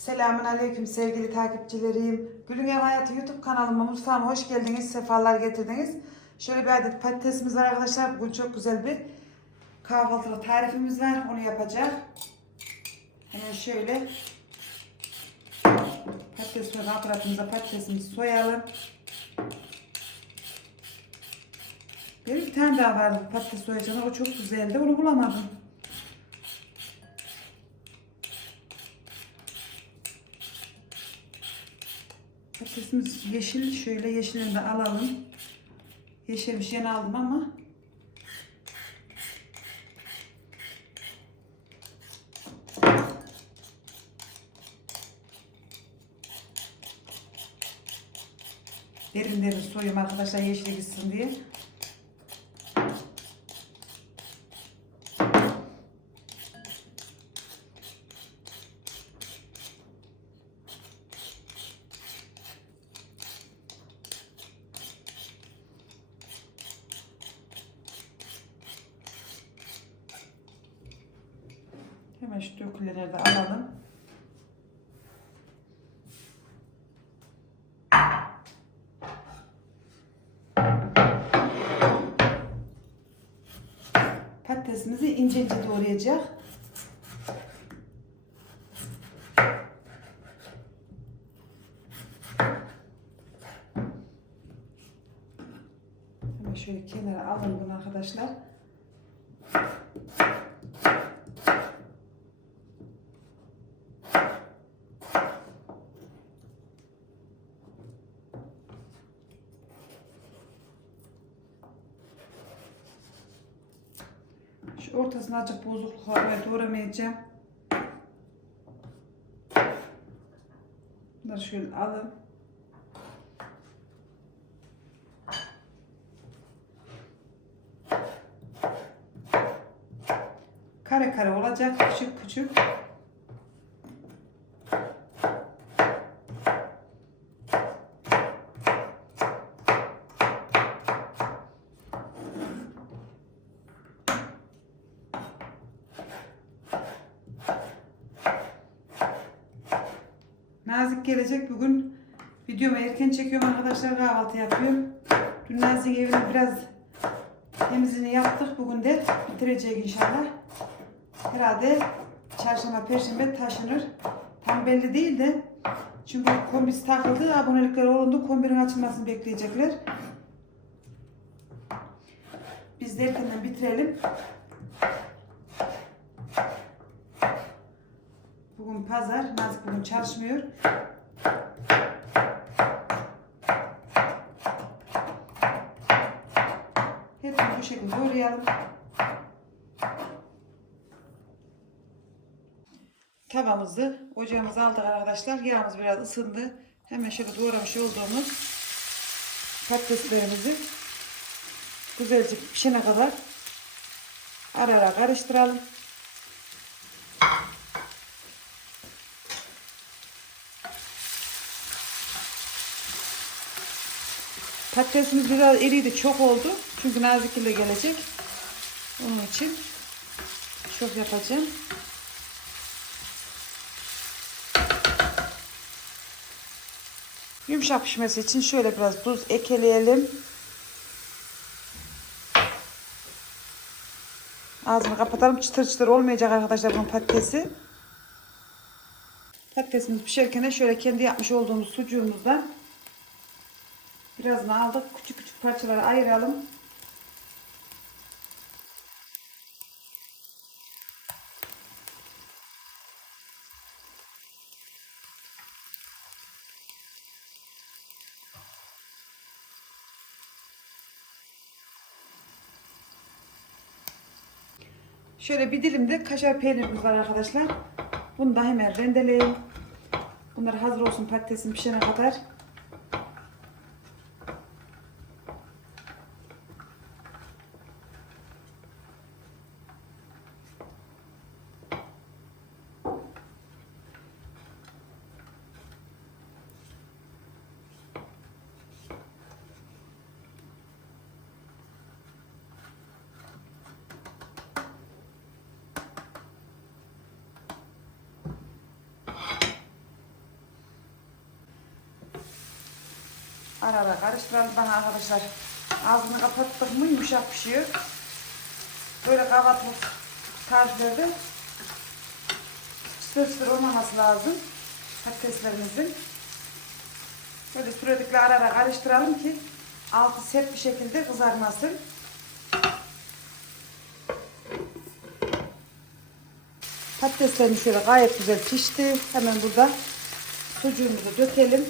Selamun Aleyküm sevgili takipçilerim. Gülün Ev Hayatı YouTube kanalıma, mutfağıma hoş geldiniz, sefalar getirdiniz. Şöyle bir adet patatesimiz var arkadaşlar. Bugün çok güzel bir kahvaltılık tarifimiz var. Onu yapacağız. Hemen şöyle patates soyma aparatımıza patatesimizi soyalım. Bir tane daha vardı patates soyacağım. O çok güzeldi. Onu bulamadım. Patatesimiz yeşil. Şöyle yeşilini de alalım. Yeşilmiş yeni aldım ama. Derin derin soyuyorum arkadaşlar yeşile gitsin diye. Hemen şu döküleri de alalım. Patatesimizi ince ince doğrayacak. Hemen şöyle kenara alalım bunu arkadaşlar. Şu ortasına azıcık bozukluk ve doğramayacağım. Bunları şöyle alın. Kare kare olacak küçük küçük. Nazik gelecek bugün videomu erken çekiyorum arkadaşlar kahvaltı yapıyorum. Dün Nazik evini biraz temizliğini yaptık. Bugün de bitirecek inşallah. Herhalde çarşamba perşembe taşınır. Tam belli değil de çünkü kombisi takıldı. Abonelikler olundu. Kombinin açılmasını bekleyecekler. Biz de erkenden bitirelim. Bugün pazar. Nazik bugün çalışmıyor. Hepsini bu şekilde doğrayalım. Tavamızı ocağımıza aldık arkadaşlar. Yağımız biraz ısındı. Hemen şöyle doğramış olduğumuz patateslerimizi güzelce pişene kadar ara ara karıştıralım. Patatesimiz biraz eriydi, çok oldu. Çünkü nazik ile gelecek. Onun için çok yapacağım. Yumuşak pişmesi için şöyle biraz tuz ekleyelim. Ağzını kapatalım. Çıtır çıtır olmayacak arkadaşlar bunun patatesi. Patatesimiz pişerken şöyle kendi yapmış olduğumuz sucuğumuzdan birazını aldık. Küçük küçük parçalara ayıralım. Şöyle bir dilim de kaşar peynirimiz var arkadaşlar. Bunu da hemen rendeleyelim. Bunlar hazır olsun patatesin pişene kadar. Ara ara karıştıralım bana arkadaşlar. Ağzını kapattık mı yumuşak pişiyor. Böyle kahvaltılık tariflerde çıtır çıtır olmaması lazım patateslerimizin. Böyle sürekli ara ara karıştıralım ki altı sert bir şekilde kızarmasın. Patateslerim şöyle gayet güzel pişti. Hemen burada sucuğumuzu dökelim.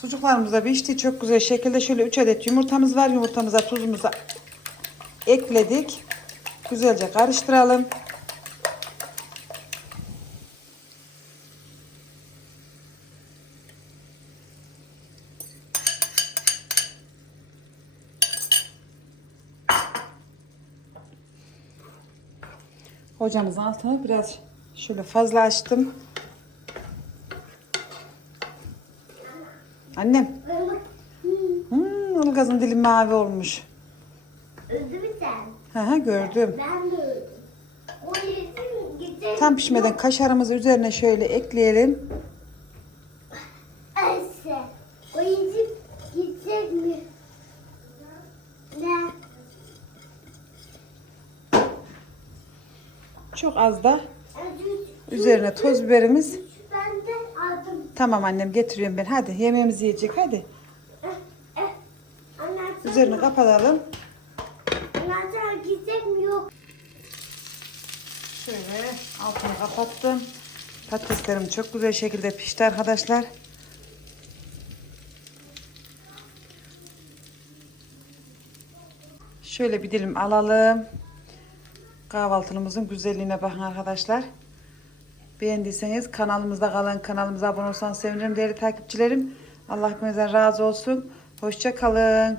Sucuklarımız da pişti. Çok güzel şekilde şöyle 3 adet yumurtamız var. Yumurtamıza tuzumuzu ekledik. Güzelce karıştıralım. Ocağımızın altını biraz şöyle fazla açtım. Annem. Hmm, Ilgaz'ın dili mavi olmuş. Öldü mü sen? Hı hı gördüm. Ben de öldüm. O yedim gitti. Tam pişmeden kaşarımızı üzerine şöyle ekleyelim. Ayşe. O yedim gidecek mi? Ne? Çok az da üzerine toz biberimiz. Tamam annem getiriyorum ben. Hadi yemeğimizi yiyecek hadi. Üzerini kapatalım. anahtar gidecek mi yok? Şöyle altını kapattım. Patateslerim çok güzel şekilde pişti arkadaşlar. Şöyle bir dilim alalım. Kahvaltımızın güzelliğine bakın arkadaşlar. Beğendiyseniz kanalımızda kalın. Kanalımıza abone olursanız sevinirim değerli takipçilerim. Allah hepinizden razı olsun. Hoşça kalın.